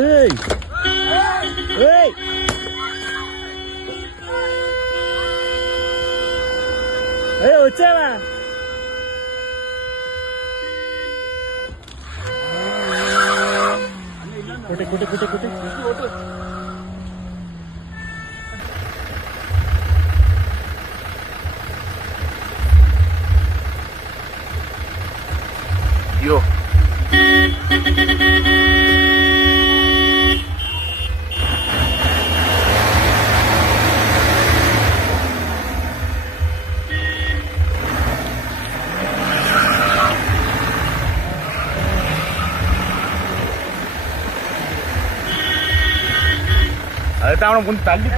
ஏய் ஏய் ஏய் వచ్చావా குட்டி குட்டி குட்டி குட்டி ஐயோ அதுதான் அவனை கொஞ்சம் தள்ளி